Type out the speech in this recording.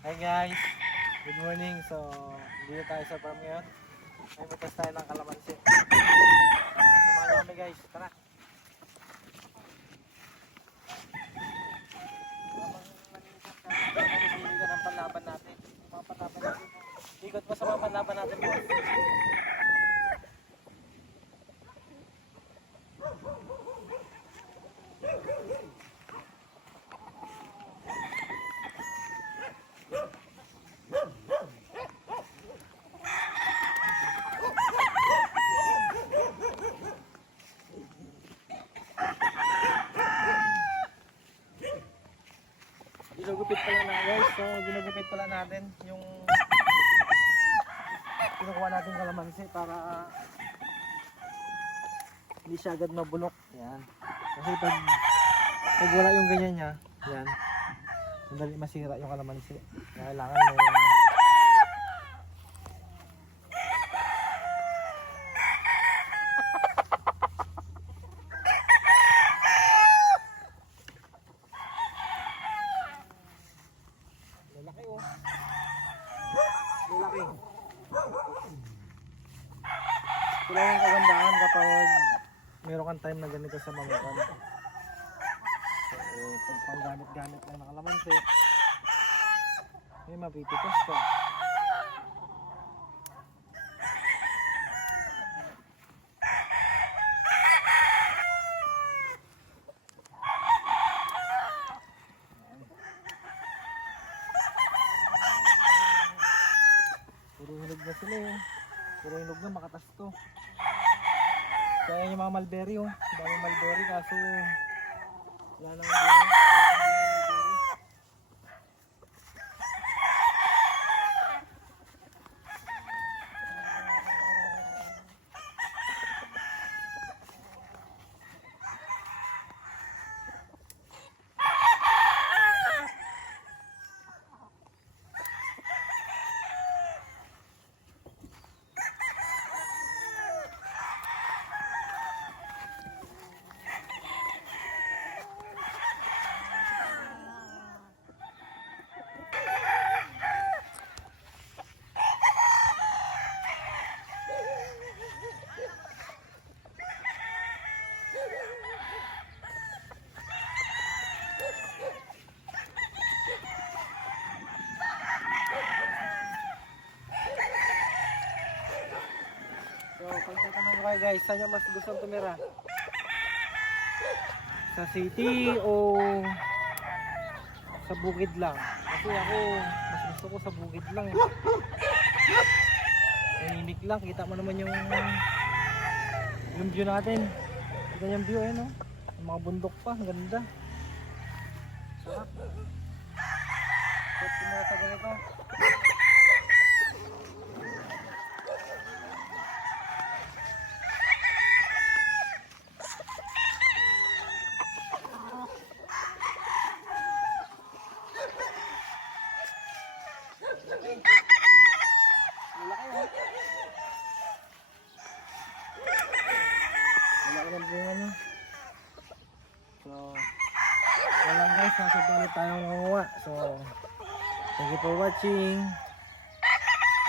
Hi guys, good morning. So, dito tayo sa farm ngayon. May butas tayo ng kalamansi. Samahan niyo kami guys, tara. Pili ka ng panlaban natin. Mga panlaban natin. Ikot mo sa mga panlaban natin po. Ginugupit pala na guys. So, ginugupit pala natin yung kinukuha natin kalamansi para hindi siya agad mabulok. Yan. Kasi pag wala yung ganyan niya, yan. Madali masira yung kalamansi. Kailangan mo lalaki oh. Lalaki. Sila yung kagandahan kapag meron kang time na ganito sa mamukan. So, kung pang gamit-gamit lang ng kalamansi, may mapipitas ka. Puro hinog na sila eh. Puro hinog na, makatas to. Kaya yung mga mulberry oh. Dami mulberry kaso wala nang bunga. So, pagtatanong ko kayo guys, saan nyo mas gustong tumira? Sa city o sa bukid lang? Kasi ako, mas gusto ko sa bukid lang eh. Tahimik lang, kita mo naman yung view natin. Kita yung view eh no? Yung mga bundok pa, ang ganda. Sarap. Sarap tumira sa ganito. Malaki ng bunga niya. So, yan lang guys, nasa ulit tayong nanguha. So, thank you for watching.